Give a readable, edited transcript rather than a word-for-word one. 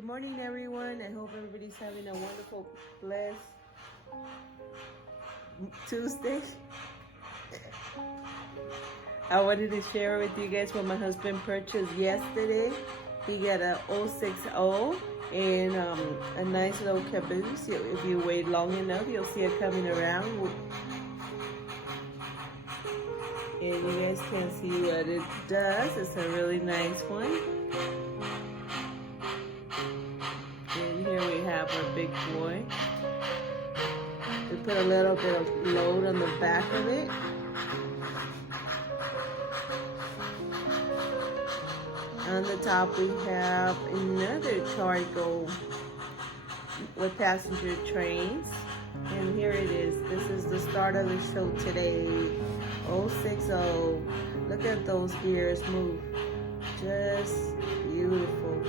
Good morning, everyone. I hope everybody's having a wonderful, blessed Tuesday. I wanted to share with you guys what my husband purchased yesterday. He got a 060 and a nice little caboose. If you wait long enough, you'll see it coming around. And you guys can see what it does. It's a really nice one. And here we have our big boy. We put a little bit of load on the back of it. On the top we have another cargo with passenger trains. And here it is. This is the start of the show today. 060. Look at those gears move. Just beautiful.